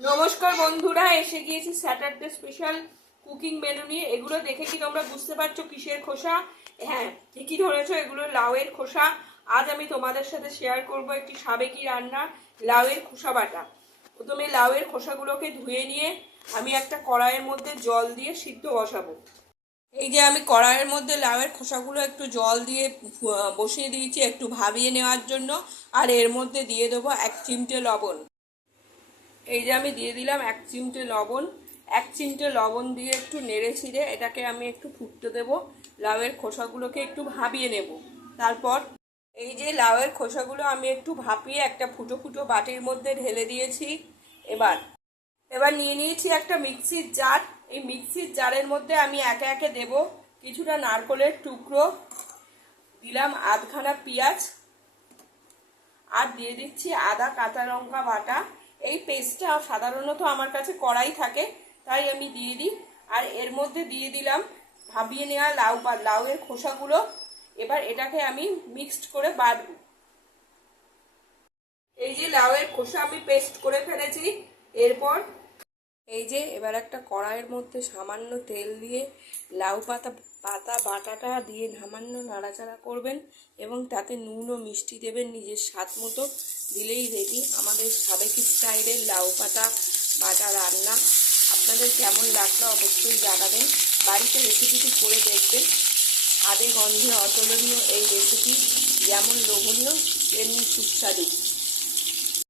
নমস্কার বন্ধুরা, এসে গিয়েছি স্যাটারডে স্পেশাল কুকিং মেনু নিয়ে। এগুলো দেখে কি তোমরা বুঝতে পারছো কিসের খোসা? হ্যাঁ, ঠিকই ধরেছো, এগুলো লাউয়ের খোসা। আজ আমি তোমাদের সাথে শেয়ার করব একটি সাবেকি রান্না, লাউয়ের খোসা বাটা। প্রথমে লাউয়ের খোসাগুলোকে ধুয়ে নিয়ে আমি একটা কড়াইয়ের মধ্যে জল দিয়ে সিদ্ধ বসাবো। এই যে আমি কড়াইয়ের মধ্যে লাউয়ের খোসাগুলো একটু জল দিয়ে বসিয়ে দিয়েছি একটু ভাবিয়ে নেওয়ার জন্য। আর এর মধ্যে দিয়ে দেবো 1 চিমটে লবণ। এই যে আমি দিয়ে দিলাম 1 চিমটে লবণ। 1 চিমটে লবণ দিয়ে একটু নেড়ে ছিঁড়ে এটাকে আমি একটু ফুটতে দেব। লাউয়ের খোসাগুলোকে একটু ভাপিয়ে নেব। তারপর এই যে লাউয়ের খোসাগুলো আমি একটু ভাপিয়ে একটা ফুটো ফুটো বাটির মধ্যে ঢেলে দিয়েছি। এবার এবার নিয়ে নিয়েছি একটা মিক্সির জার। এই মিক্সির জারের মধ্যে আমি একে একে দেব কিছুটা নারকেলের টুকরো, দিলাম আধখানা পেঁয়াজ, আর দিয়ে দিচ্ছি আদা কাঁচা লঙ্কা বাটা। এই পেস্টটা সাধারণত আমার কাছে কড়াই থাকে, তাই আমি দিয়ে দিই। আর এর মধ্যে দিয়ে দিলাম ভাবিয়ে নেওয়া লাউয়ের খোসাগুলো। এবার এটাকে আমি মিক্সড করে বাটবো। এই যে লাউয়ের খোসা আমি পেস্ট করে ফেলেছি। এরপর এই যে এবার একটা কড়াইয়ের মধ্যে সামান্য তেল দিয়ে লাউ পাতা বাটাটা দিয়ে সামান্য নাড়াচাড়া করবেন এবং তাতে নুন ও মিষ্টি দেবেন নিজের স্বাদ মতো। দিলেই রেডি আমাদের সাবেকি স্টাইলের লাউ পাতা বাটা রান্না। আপনাদের কেমন লাগলো অবশ্যই জানাবেন। বাড়িতে রেসিপিটি করে দেখবেন। স্বাদে গন্ধে অতুলনীয় এই রেসিপি যেমন লোভনীয় তেমনি সুস্বাদু।